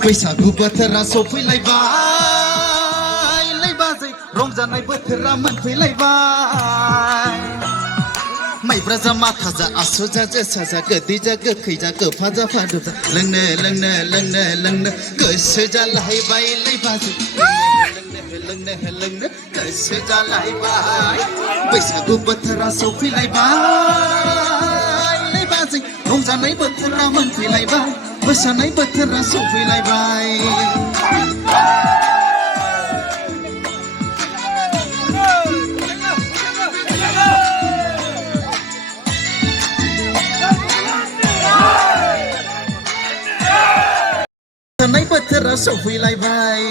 बैसागु बोथोरा सफैलायबाय लायबाजै रंजानाय बोथोरा मोनफैलायबाय माइब्रा जा माथा जा आसु जा जोसा जा गोदै जा गोखै जा गोफा जा फादुब जा लोंनो लोंनो लोंनो लोंनो गोसो जालायबाय लायबाजै लोंनो लोंनो गोसो जालायबाय बैसागु बोथोरा सफैलायबाय लायबाजै रंजानाय बोथोरा मोनफैलायबाय मोसानाय बोथोरा सफैलायबाय मोसानाय बोथोरा सफैलायबाय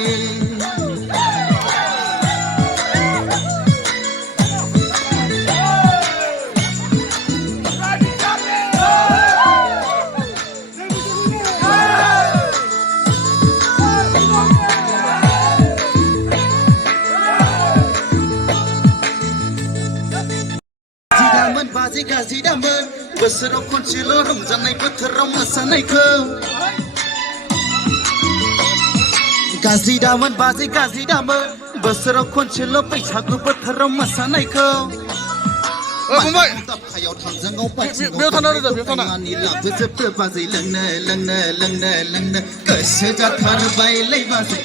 बाजै गाज्रि दामोन बोसोराव खनसेल' रंजानाय बोथोराव मोसानायखौ गाज्रि दामोन बाजै गाज्रि दामोन बोसोराव खनसेल' बैसागु बोथोराव मोसानायखौ दाबखायाव थामजोङाव बायथिङाव लाबोजोबदो बाजै लोंनो लोंनो लोंनो लोंनो गोसो जाथारबायलै बाजै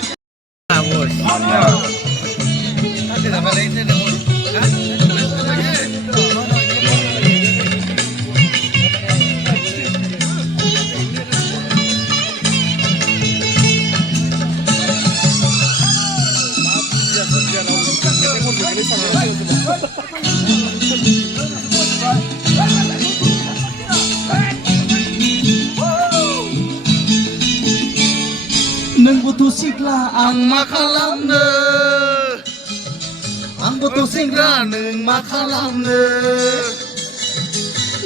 नों गथ' सिख्ला आं मा खालामनो आं गथ' सेंग्रा नों मा खालामनो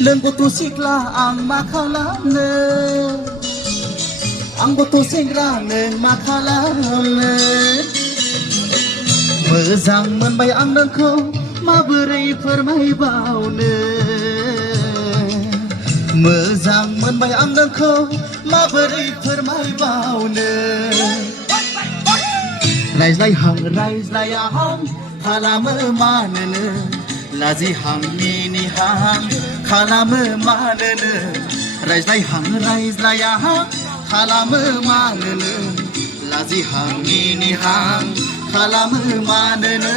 नों गथ' सिख्ला आं मा खालामनो आं गथ' सेंग्रा नों मा खालामनो मोजां मोनबाय आं नोंखौ माबोरै फोरमायबावनो मोजां मोनबाय आं नोंखौ माबोरै फोरमायबावनो रायज्लायहां रायज्लायाहां खालामो मानोनो लाजिहां मिनिहां खालामो मानोनो रायज्लायहां रायज्लायाहां खालामो मानोनो लाजिहां मिनिहां खालामो मानोनो